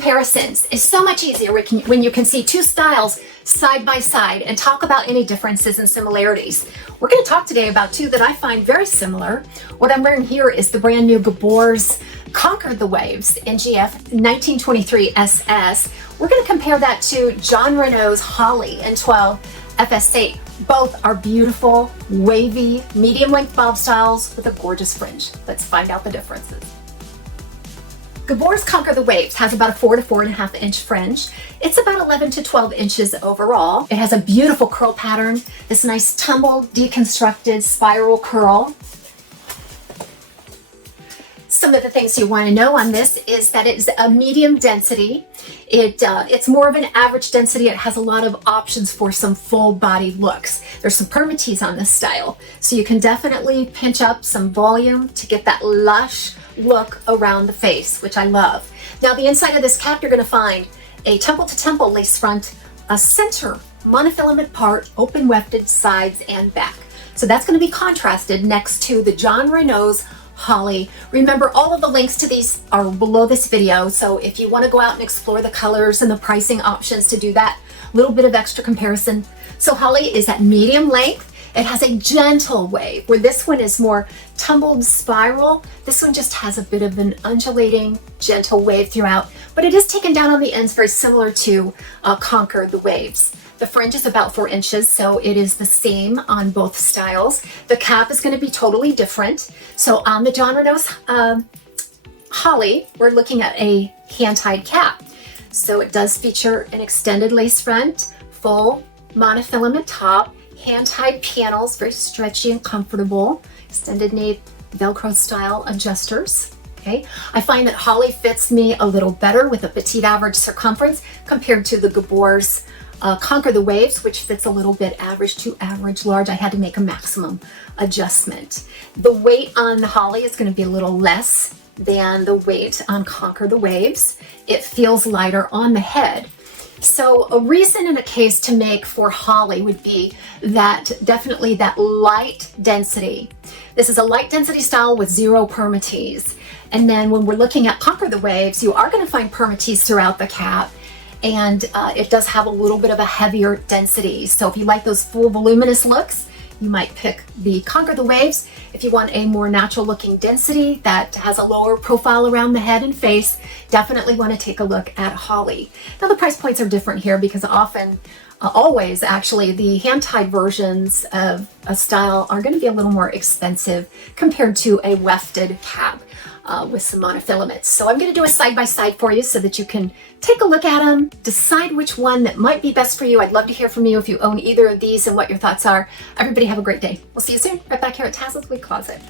comparisons is so much easier when you can see two styles side by side and talk about any differences and similarities. We're going to talk today about two that I find very similar. What I'm wearing here is the brand new Gorgous Conquer the Waves NGF 1923 SS. We're going to compare that to Jon Renau's Holly N12 FS8. Both are beautiful, wavy, medium length bob styles with a gorgeous fringe. Let's find out the differences. Gorgous Conquer the Waves has about a 4 to 4.5 inch fringe. It's about 11 to 12 inches overall. It has a beautiful curl pattern, this nice tumbled, deconstructed spiral curl. Some of the things you want to know on this is that it's a medium density. It's more of an average density. It has a lot of options for some full body looks. There's some permatease on this style, so you can definitely pinch up some volume to get that lush look around the face, which I love. Now the inside of this cap, you're going to find a temple to temple lace front, a center monofilament part, open wefted sides and back. So that's going to be contrasted next to the Jon Renau's Holly. Remember, all of the links to these are below this video, so if you want to go out and explore the colors and the pricing options to do that little bit of extra comparison. So Holly is at medium length. It has a gentle wave, where this one is more tumbled spiral. This one just has a bit of an undulating, gentle wave throughout, but it is taken down on the ends, very similar to Conquer the Waves. The fringe is about 4 inches, so it is the same on both styles. The cap is going to be totally different. So on the Jon Renau's Holly, we're looking at a hand-tied cap. So it does feature an extended lace front, full monofilament top, hand-tied panels, very stretchy and comfortable, extended nape Velcro style adjusters. Okay, I find that Holly fits me a little better with a petite average circumference compared to the Gorgous Conquer the Waves, which fits a little bit average to average large. I had to make a maximum adjustment. The weight on the Holly is going to be a little less than the weight on Conquer the Waves. It feels lighter on the head. So a reason and a case to make for Holly would be that definitely that light density. This is a light density style with zero permatease. And then when we're looking at Conquer the Waves, you are going to find permatease throughout the cap. And it does have a little bit of a heavier density. So if you like those full voluminous looks, you might pick the Conquer the Waves. If you want a more natural looking density that has a lower profile around the head and face, definitely want to take a look at Holly. Now the price points are different here because often, always actually, the hand-tied versions of a style are going to be a little more expensive compared to a wefted cap with some monofilaments. So I'm going to do a side-by-side for you so that you can take a look at them, decide which one that might be best for you. I'd love to hear from you if you own either of these and what your thoughts are. Everybody have a great day. We'll see you soon, right back here at TAZSWICLOSET.